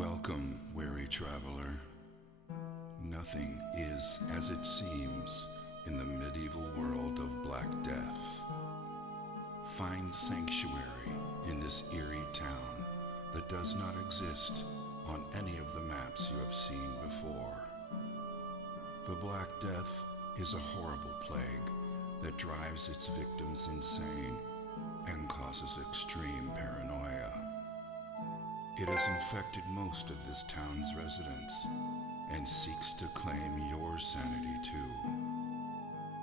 Welcome, weary traveler. Nothing is as it seems in the medieval world of Black Death. Find sanctuary in this eerie town that does not exist on any of the maps you have seen before. The Black Death is a horrible plague that drives its victims insane and causes extreme paranoia. It has infected most of this town's residents and seeks to claim your sanity too.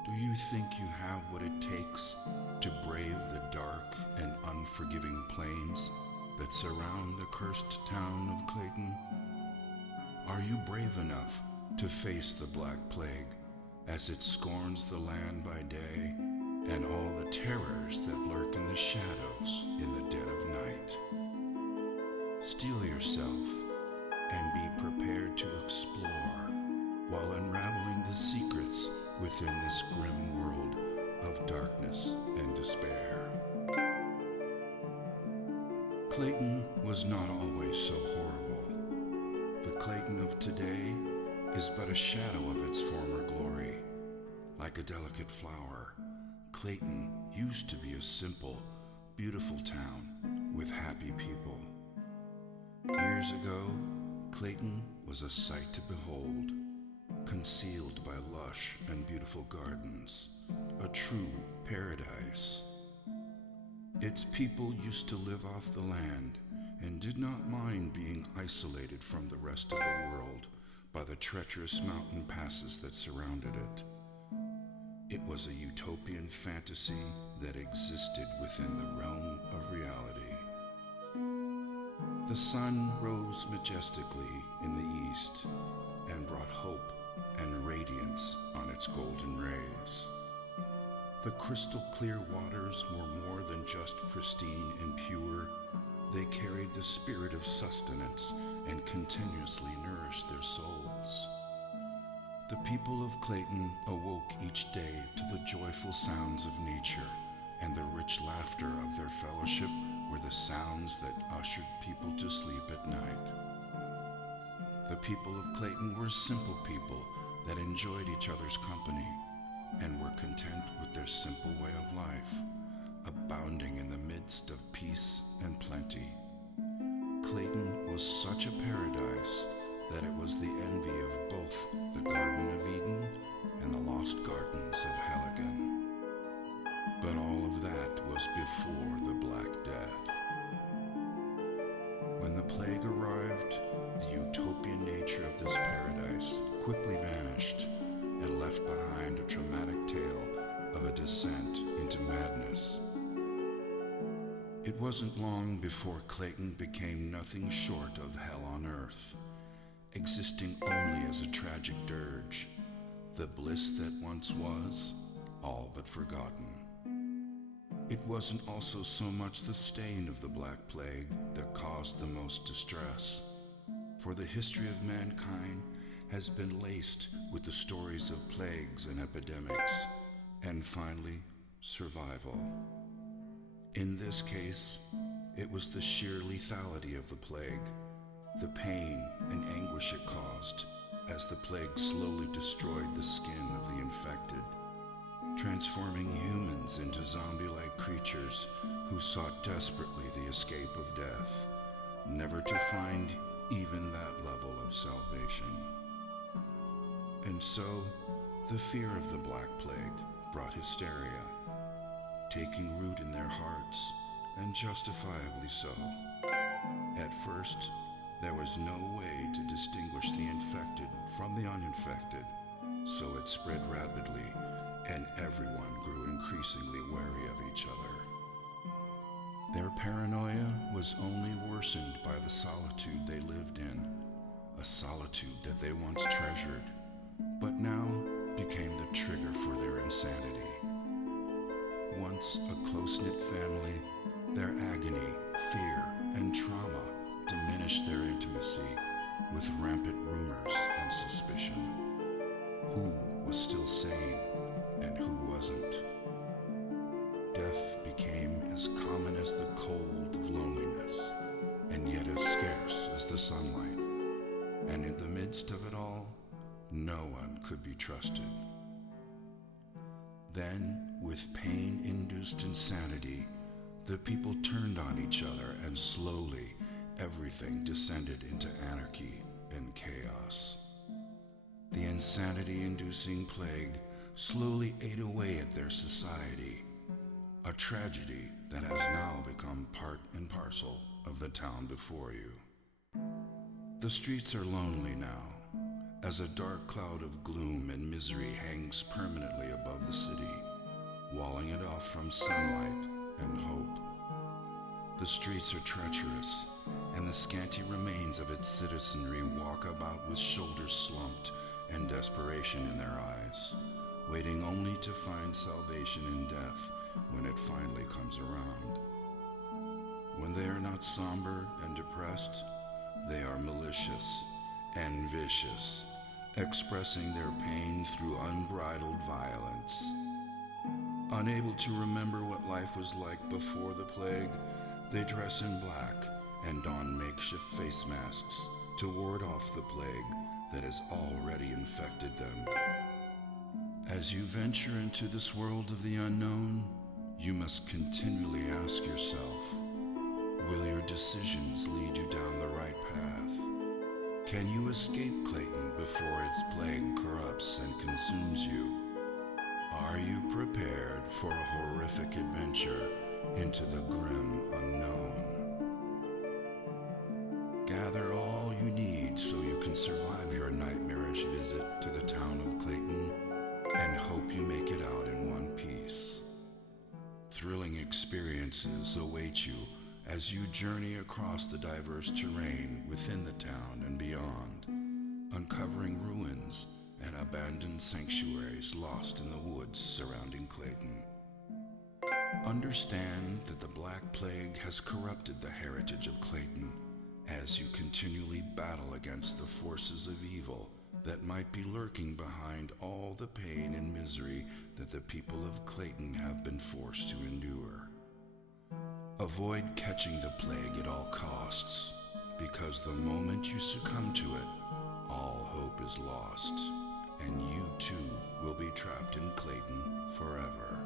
Do you think you have what it takes to brave the dark and unforgiving plains that surround the cursed town of Clayton? Are you brave enough to face the Black Plague as it scorns the land by day and all the terrors that lurk in the shadows in the dead of night? Steel yourself and be prepared to explore while unraveling the secrets within this grim world of darkness and despair. Clayton was not always so horrible. The Clayton of today is but a shadow of its former glory. Like a delicate flower, Clayton used to be a simple, beautiful town with happy people. Years ago, Clayton was a sight to behold, concealed by lush and beautiful gardens, a true paradise. Its people used to live off the land and did not mind being isolated from the rest of the world by the treacherous mountain passes that surrounded it. It was a utopian fantasy that existed within the realm of reality. The sun rose majestically in the east and brought hope and radiance on its golden rays. The crystal clear waters were more than just pristine and pure. They carried the spirit of sustenance and continuously nourished their souls. The people of Clayton awoke each day to the joyful sounds of nature, and the rich laughter of their fellowship were the sounds that ushered people to sleep at night. The people of Clayton were simple people that enjoyed each other's company and were content with their simple way of life, abounding in the midst of peace and plenty. Clayton was such a paradise that it was the envy of both the Garden of Eden and the lost gardens of Halligan. But all of that was before the Black Death. When the plague arrived, the utopian nature of this paradise quickly vanished and left behind a dramatic tale of a descent into madness. It wasn't long before Clayton became nothing short of hell on earth, existing only as a tragic dirge, the bliss that once was, all but forgotten. It wasn't also so much the stain of the Black Plague that caused the most distress, for the history of mankind has been laced with the stories of plagues and epidemics, and finally, survival. In this case, it was the sheer lethality of the plague, the pain and anguish it caused as the plague slowly destroyed the skin of the infected, transforming humans into zombie-like creatures who sought desperately the escape of death, never to find even that level of salvation. And so, the fear of the Black Plague brought hysteria, taking root in their hearts, and justifiably so. At first, there was no way to distinguish the infected from the uninfected, so it spread rapidly, and everyone grew increasingly wary of each other. Their paranoia was only worsened by the solitude they lived in, a solitude that they once treasured, but now became the trigger for their insanity. Once a close-knit family, their agony, fear, and trauma diminished their intimacy with rampant rumors and suspicion. Who was still sane and who wasn't? Death became as common as the cold of loneliness, and yet as scarce as the sunlight. and in the midst of it all, no one could be trusted. Then, with pain-induced insanity, the people turned on each other, and slowly everything descended into anarchy and chaos. The insanity-inducing plague slowly ate away at their society, a tragedy that has now become part and parcel of the town before you. The streets are lonely now, as a dark cloud of gloom and misery hangs permanently above the city, walling it off from sunlight and hope. The streets are treacherous, and the scanty remains of its citizenry walk about with shoulders slumped and desperation in their eyes, waiting only to find salvation in death when it finally comes around. When they are not somber and depressed, they are malicious and vicious, expressing their pain through unbridled violence. Unable to remember what life was like before the plague, they dress in black and don makeshift face masks to ward off the plague that has already infected them. As you venture into this world of the unknown, you must continually ask yourself, will your decisions lead you down the right path? Can you escape Clayton before its plague corrupts and consumes you? Are you prepared for a horrific adventure into the grim unknown? Gather all you need so you can survive your nightmarish visit to the town of Clayton, and hope you make it out in one piece. Thrilling experiences await you as you journey across the diverse terrain within the town and beyond, uncovering ruins and abandoned sanctuaries lost in the woods surrounding Clayton. Understand that the Black Plague has corrupted the heritage of Clayton as you continually battle against the forces of evil that might be lurking behind all the pain and misery that the people of Clayton have been forced to endure. Avoid catching the plague at all costs, because the moment you succumb to it, all hope is lost, and you too will be trapped in Clayton forever.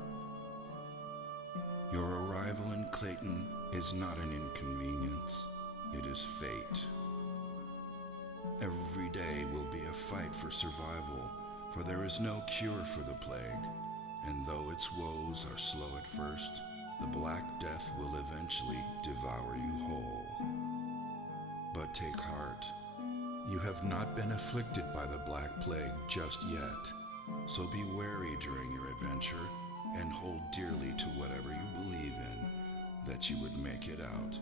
Your arrival in Clayton is not an inconvenience, it is fate. Every day will be a fight for survival, for there is no cure for the plague, and though its woes are slow at first, the Black Death will eventually devour you whole. But take heart, you have not been afflicted by the Black Plague just yet, so be wary during your adventure and hold dearly to whatever you believe in, that you would make it out